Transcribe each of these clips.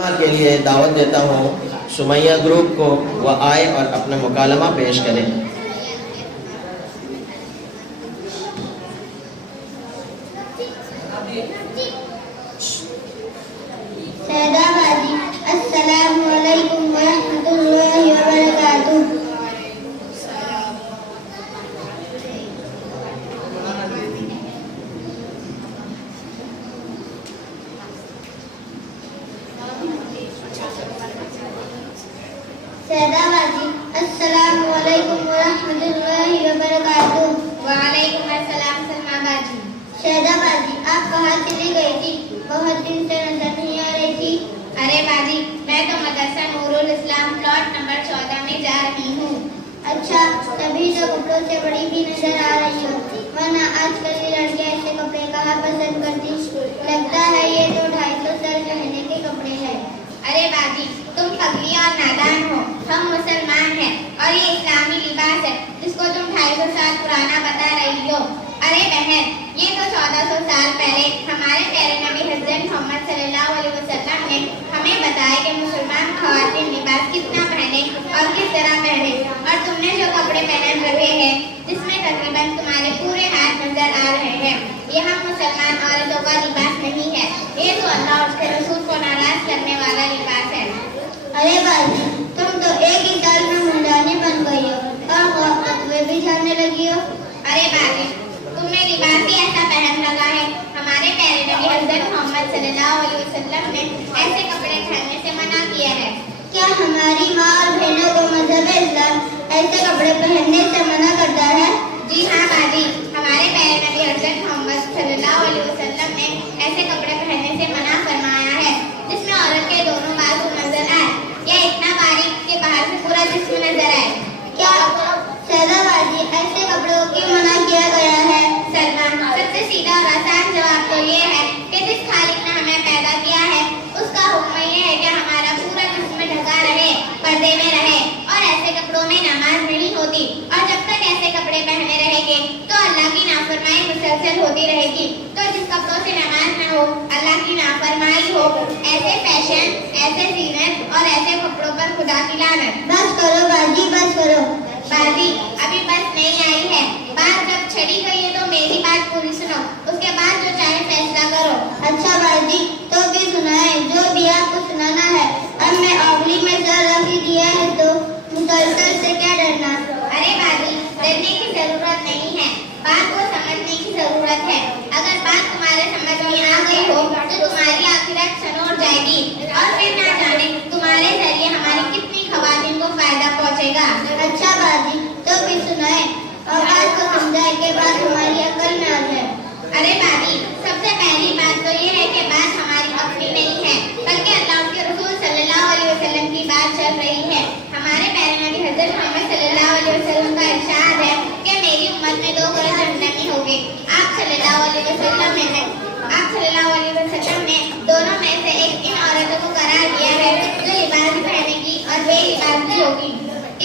के लिए दावत देता हूँ सुमैया ग्रुप को, वह आए और अपना मुकालमा पेश करें। सैदाबादी, अस्सलामु अलैकुम व रहमतुल्लाहि व बरकातुहू। सैदाबादी, अस्सलामु अलैकुम व रहमतुल्लाहि व बरकातुहू। वालेकुम अस्सलाम सलमाबाजी। सैदाबादी, आप कहाँ चली गई थी? बहुत दिन से नजर नहीं आ रही थी। अरे बाजी, मैं तो मदरसा नूरुल इस्लाम प्लॉट नंबर 14 में जा रही हूँ। अच्छा, तभी तो कपड़ों से बड़ी भी नजर आ रही हो, वरना आजकल की लड़कियां ऐसे कपड़े कहाँ पसंद करती। लगता है ये तो 250 साल पहने के कपड़े हैं। अरे बाजी, तुम पगली और नादान हो। हम मुसलमान हैं और ये इस्लामी लिबास है जिसको तुम 250 साल पुराना बता रही हो। अरे बहन, ये तो 1400 साल पहले हमारे प्यारे नबी हज़रत मोहम्मद सल्लल्लाहु अलैहि वसल्लम ने हमें बताया कि मुसलमान ख़वातीन लिबास कितना पहने और किस तरह पहने। और तुमने जो कपड़े पहन रखे हैं जिसमें तकरीबन तुम्हारे पूरे हाथ नजर आ रहे हैं, यह मुसलमान औरतों का लिबास नहीं है। ये तो अल्लाह और उसके रसूल को नाराज करने वाला लिबास है। अरे बाजी, तुम तो एक ही साल में मुंडानी बन गई हो और फतवे भी जानने लगी हो। अरे बाजी, तुमने लिबास ही ऐसा पहन रखा है। हमारे प्यारे नबी हज़रत मोहम्मद सल्लल्लाहु अलैहि वसल्लम ने ऐसे कपड़े पहनने से मना किया है। क्या हमारी माँ और बहनों को मजहब इस्लाम ऐसे कपड़े पहनने से मना करता है? जी हाँ बाजी, हमारे प्यारे नबी हज़रत मोहम्मद सल्लल्लाहु अलैहि वसल्लम ने ऐसे कपड़े पहनने से मना फरमाया है जिसमें औरत के दोनों बाजू नजर आए या इतना बारीक कि बाहर से पूरा जिस्म नजर आए। क्या सैदाबादी, ऐसे कपड़ों की मना किया गया है? सलमान, सबसे सीधा और आसान जवाब तो ये है कि जिस खालिक ने हमें पैदा किया है उसका हुक्म ये है कि हमारा पूरा जिस्म ढका रहे, पर्दे में रहे, और ऐसे कपड़ों में नमाज नहीं होती। और जब तक ऐसे कपड़े पहने रहेंगे तो अल्लाह की नाफरमानी मुसलसल होती रहेगी। तो जिस कपड़ों से नमाज न हो, अल्लाह की नाफरमानी हो, ऐसे फैशन, ऐसे जीनत और ऐसे कपड़ों पर खुदा की लानत। बस करो बाजी, बस करो। बाजी, अभी बस नहीं आई है। बात जब छड़ी गई है तो मेरी बात पूरी सुनो, उसके बाद जो चाहे फैसला करो। अच्छा बाजी, तो भी सुनाए जो भी आपको सुनाना है। अब मैं अगली में सर रख ही दिया है तो मुसलसल से क्या डरना। अरे बाजी, डरने की जरूरत नहीं है, बात को समझने की जरूरत है। अगर बात तुम्हारे समझ में आ गई हो तो तुम्हारी आखिरत सनोर जाएगी और फिर ना जाने तुम्हारे जरिए हमारी कितनी खवातीन को फायदा पहुँचेगा। अच्छा बाजी, तो भी सुनाए और बात को समझाए के बाद हमारी अकल में आ जाए। अरे बाजी, सबसे पहली बात तो ये है कि बात हमारी अपनी नहीं है, बल्कि अल्लाह के रसूल सल्लल्लाहु अलैहि वसल्लम की बात चल रही है। हमारे प्यारे नबी हज़रत मोहम्मद सल्लल्लाहु अलैहि वसल्लम का इरशाद है कि मेरी उम्मत में 2 ग्रुप जहन्नमी होंगे। आप सल्लल्लाहु अलैहि वसल्लम ने दोनों में से एक इन औरतों को करार दिया है जो लिबास पहनेगी और बेलिबास भी होगी।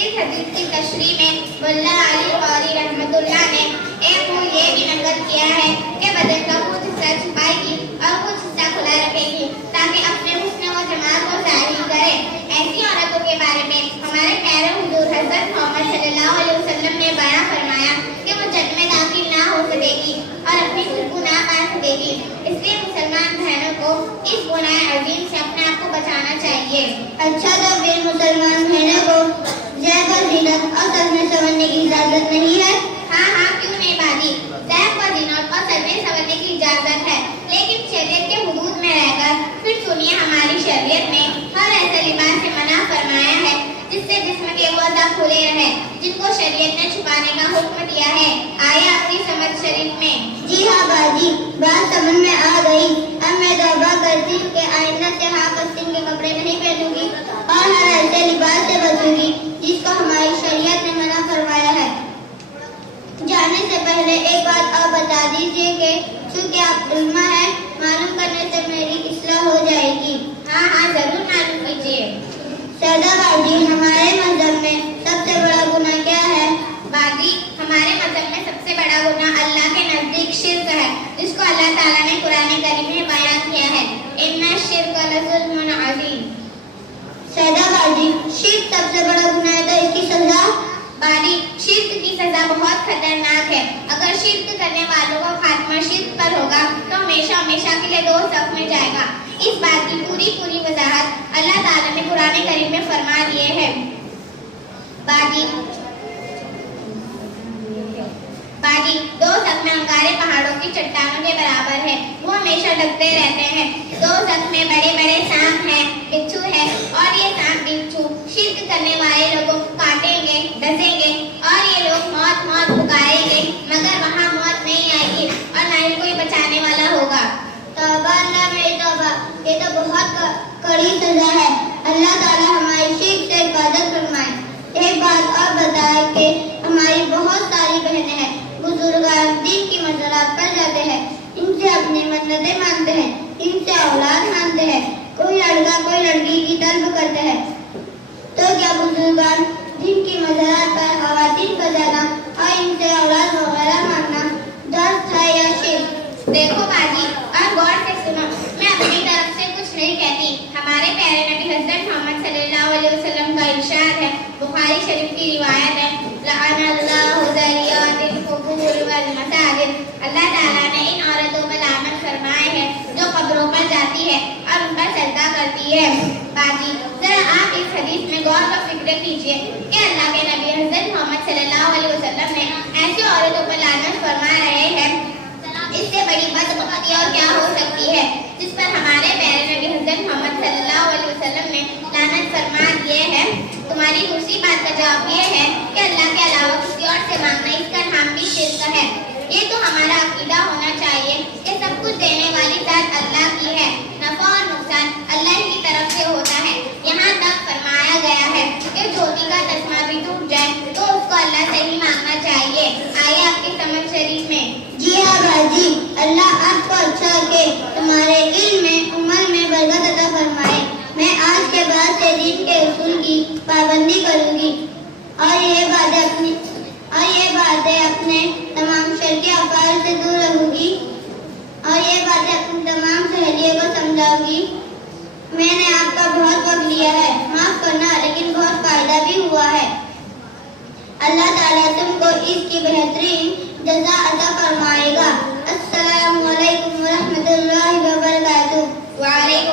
इस हदीस की तशरीह में मुल्ला अली कौरी रहमतुल्लाह ने एक ये भी नकल किया है कि बदन का कुछ हिस्सा छुपाएगी और कुछ हिस्सा खुला रखेगी ताकि अपने हुस्न व जमाल को जाहिर करे। ऐसी औरतों के बारे में हमारे प्यारे हुजूर हज़रत मोहम्मद सल्लल्लाहु अलैहि वसल्लम ने बयान फरमाया कि वो जन्नत में दाखिल ना हो सकेगी और अपनी खुद को ना पा सकेगी। इसलिए मुसलमान बहनों को इस गुनाह अजीम से अपने आप को बचाना चाहिए। अच्छा, तो फिर मुसलमान बहनों को ज़ैब व ज़ीनत और सजने संवरने की इजाजत नहीं है? हाँ हाँ, क्यों नहीं बाजी, ज़ैब व ज़ीनत और सजने संवरने की इजाजत है, लेकिन शरीयत के हुदूद में रहकर। फिर सुनिए, हमारी शरीयत ने हर ऐसे लिबास से मना फरमाया है जिससे जिस्म के वो अज़ा खुले रहे जिनको शरीयत ने छुपाने का हुक्म दिया है। आया आपकी समझ शरीफ में? जी हाँ बाजी, बात समझ में आ गई। अब मैं तौबा करती हूँ कि आइंदा से हाफ आस्तीन के कपड़े नहीं पहनूंगी और हर ऐसे लिबास से बचूंगी जिसको हमारी शरीयत ने मना करवाया है। जाने से पहले एक बात और बता दीजिए कि चूँकि आप उल्मा है, मालूम करने से मेरी इस्लाह हो जाएगी। हाँ हाँ, जरूर मालूम कीजिए। सैदाबादी, हमारे मजहब में सबसे बड़ा गुनाह क्या है? बाजी, हमारे मजहब में सबसे बड़ा गुनाह अल्लाह के नजदीक शिर्क है, जिसको अल्लाह ताला ने कुरान करीम में बयान किया है, इन्ना शिर्क लज़ुल्मुन अज़ीम। बाजी, शिर्क सबसे बड़ा गुनाह है तो इसकी सजा? बाजी, शिर्क की सजा बहुत खतरनाक है। अगर शिर्क करने वालों का खात्मा शिर्क पर होगा तो हमेशा हमेशा के लिए दोज़ख में जाएगा। इस बात की पूरी वजाहत अल्लाह ताला ने कुरान करीम में फरमा दिए है। बाजी, दोज़ख में अंगारे पहाड़ों की चट्टानों के बराबर है, वो हमेशा डकते रहते हैं। दोज़ख में बड़े बड़े सांप हैं, बिच्छू है, और ये सांप बिच्छू शिर्क करने वाले लोगों को काटेंगे, डसेंगे और ये लोग मौत पुकारेंगे, मगर वहाँ मौत नहीं आएगी और ना ही कोई बचाने वाला होगा। तौबा अल्लाह मेरी तौबा, ये तो बहुत कड़ी सजा है। अल्लाह ताला हमारी शिर्क से हिफाजत फरमाए। एक बात और बताए कि हमारी बहुत सारी बहनें हैं, बुजुर्गान दीन की मज़ारात पर जाते हैं, इनसे अपनी मन्नतें मांगते हैं, इनसे औलाद मांगते हैं। कोई लड़का कोई लड़की की तलब करते हैं, तो क्या बुजुर्गान दीन की मज़ारात पर खवातीन को जाना और इनसे औलाद वगैरह मांगना दर्द है या शिर्क? देखो बाजी, और गौर से सुनो, मैं अपनी तरफ से कुछ नहीं कहती। हमारे प्यारे नबी हज़रत मोहम्मद सल्लल्लाहु अलैहि वसल्लम का इरशाद है, बुखारी शरीफ की रिवायत है, लअनल्लाहु ज़रियातिल क़ुबूर वल मसाजिद। अल्लाह ताला ने इन औरतों पर लानत फरमाए है जो कब्रों पर जाती है और उन पर सजदा करती है। बाजी, जरा आप इस हदीस में गौर व फिक्र कीजिए कि अल्लाह के नबी हज़रत मोहम्मद सल्लल्लाहु अलैहि वसल्लम ने ऐसी औरतों पर लानत फरमा रहे हैं, इससे बड़ी बदबख्ती और क्या हो सकती है जिस पर हमारे प्यारे नबी हज़रत मोहम्मद सल्लल्लाहु अलैहि वसल्लम ने लानत फरमा दिए हैं। तुम्हारी दूसरी बात का जवाब ये है कि अल्लाह के अलावा किसी और से मांगना, इसका नाम भी शिर्क है। ये तो हमारा अकीदा होना चाहिए कि सब कुछ देने वाली ज़ात अल्लाह की है, नफा और नुकसान अल्लाह की तरफ से होता है। यहाँ तक फरमाया गया है कि ज्योति का तस्मा भी टूट जाए तो उसको अल्लाह से ही मांगना चाहिए। आइए आपकी समझ शरीफ में। जी हाँ बाजी, अल्लाह आपको अच्छा के तुम्हारे इल्म में, उम्र में बरकत अता फरमाए। मैं आज के बाद से दीन के उसूल की पाबंदी करूंगी और ये बातें अपने तमाम शर्की अफ़आल से दूर रहूंगी और ये बातें अपनी तमाम सहेलियों को समझाऊंगी। मैंने आपका बहुत वक्त लिया है, माफ करना, लेकिन बहुत फायदा भी हुआ है। अल्लाह ताला तुमको इसकी बेहतरीन जज़ा अता फरमाएगा। अस्सलामु अलैकुम व रहमतुल्लाहि व बरकातुहू। वालेकुम